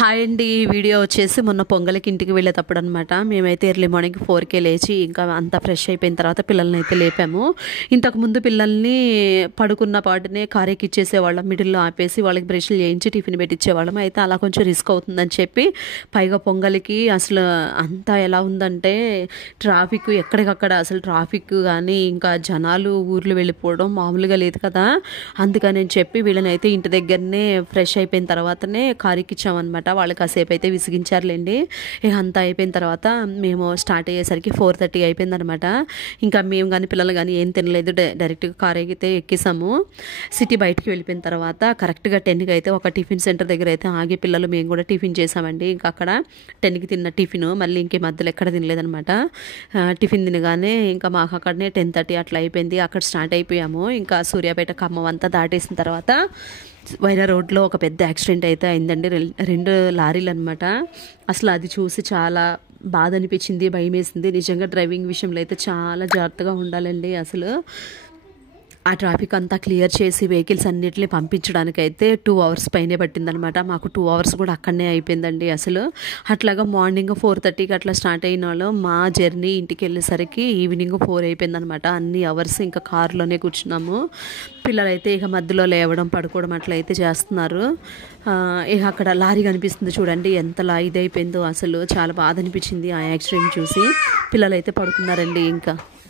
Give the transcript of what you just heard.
Hi అండి. ఈ video వచ్చేసి మొన్న పొంగల్కి ఇంటికి వెళ్ళేటప్పుడు అనమాట. మేమైతే ఎర్లీ మార్నింగ్ 4కే లేచి ఇంకా అంతా ఫ్రెష్ అయిపోయిన తర్వాత పిల్లల్ని అయితే లేపాము. ఇంతకుముందు పిల్లల్ని పడుకున్న పాటునే కారేకి ఇచ్చేసేవాళ్ళం, మిడిల్లో ఆపేసి వాళ్ళకి బ్రష్లు చేయించి టిఫిన్ పెట్టించేవాళ్ళం. అయితే అలా కొంచెం రిస్క్ అవుతుందని చెప్పి పైగా పొంగల్కి అసలు అంతా ఎలా ఉందంటే ట్రాఫిక్ ఎక్కడికక్కడ అసలు ట్రాఫిక్ కానీ ఇంకా జనాలు ఊర్లు వెళ్ళిపోవడం మామూలుగా లేదు కదా. అందుకని చెప్పి వీళ్ళని అయితే ఇంటి దగ్గరనే ఫ్రెష్ అయిపోయిన తర్వాతనే కారుకి ఇచ్చామన్నమాట. వాళ్ళు కాసేపు అయితే విసిగించారులేండి. ఇక అంతా అయిపోయిన తర్వాత మేము స్టార్ట్ అయ్యేసరికి 4:30 అయిపోయిందనమాట. ఇంకా మేము కానీ పిల్లలు కానీ ఏం తినలేదు, డైరెక్ట్గా కార్ అయితే ఎక్కేసాము. సిటీ బయటికి వెళ్ళిపోయిన తర్వాత కరెక్ట్గా 10కి అయితే ఒక టిఫిన్ సెంటర్ దగ్గర అయితే ఆగి పిల్లలు మేము కూడా టిఫిన్ చేసామండి. ఇంకా అక్కడ 10కి తిన్న టిఫిన్ మళ్ళీ ఇంకే మధ్యలో ఎక్కడ తినలేదనమాట. టిఫిన్ తినగానే ఇంకా మాకు అక్కడనే 10:30 అట్లా అయిపోయింది. అక్కడ స్టార్ట్ అయిపోయాము. ఇంకా సూర్యాపేట ఖమ్మం అంతా దాటేసిన తర్వాత వైరా రోడ్లో ఒక పెద్ద యాక్సిడెంట్ అయితే అయిందండి. 2 లారీలు అనమాట. అసలు అది చూసి చాలా బాధ అనిపించింది, భయం వేసింది. నిజంగా డ్రైవింగ్ విషయంలో అయితే చాలా జాగ్రత్తగా ఉండాలండి. అసలు ఆ ట్రాఫిక్ అంతా క్లియర్ చేసి వెహికల్స్ అన్నిటిని పంపించడానికైతే 2 అవర్స్ పైనే పట్టిందనమాట. మాకు 2 అవర్స్ కూడా అక్కడనే అయిపోయిందండి. అసలు అట్లాగా మార్నింగ్ 4:30కి అట్లా స్టార్ట్ అయిన వాళ్ళు మా జర్నీ ఇంటికి వెళ్ళేసరికి ఈవినింగ్ 4 అయిపోయిందనమాట. అన్ని అవర్స్ ఇంకా కారులోనే కూర్చున్నాము. పిల్లలైతే ఇక మధ్యలో లేవడం పడుకోవడం అట్లా అయితే చేస్తున్నారు. ఇక అక్కడ లారీ కనిపిస్తుంది చూడండి, ఎంతలా ఇదైపోయిందో. అసలు చాలా బాధ అనిపించింది ఆ యాక్సిడెంట్ చూసి. పిల్లలైతే పడుకున్నారండి. ఇంకా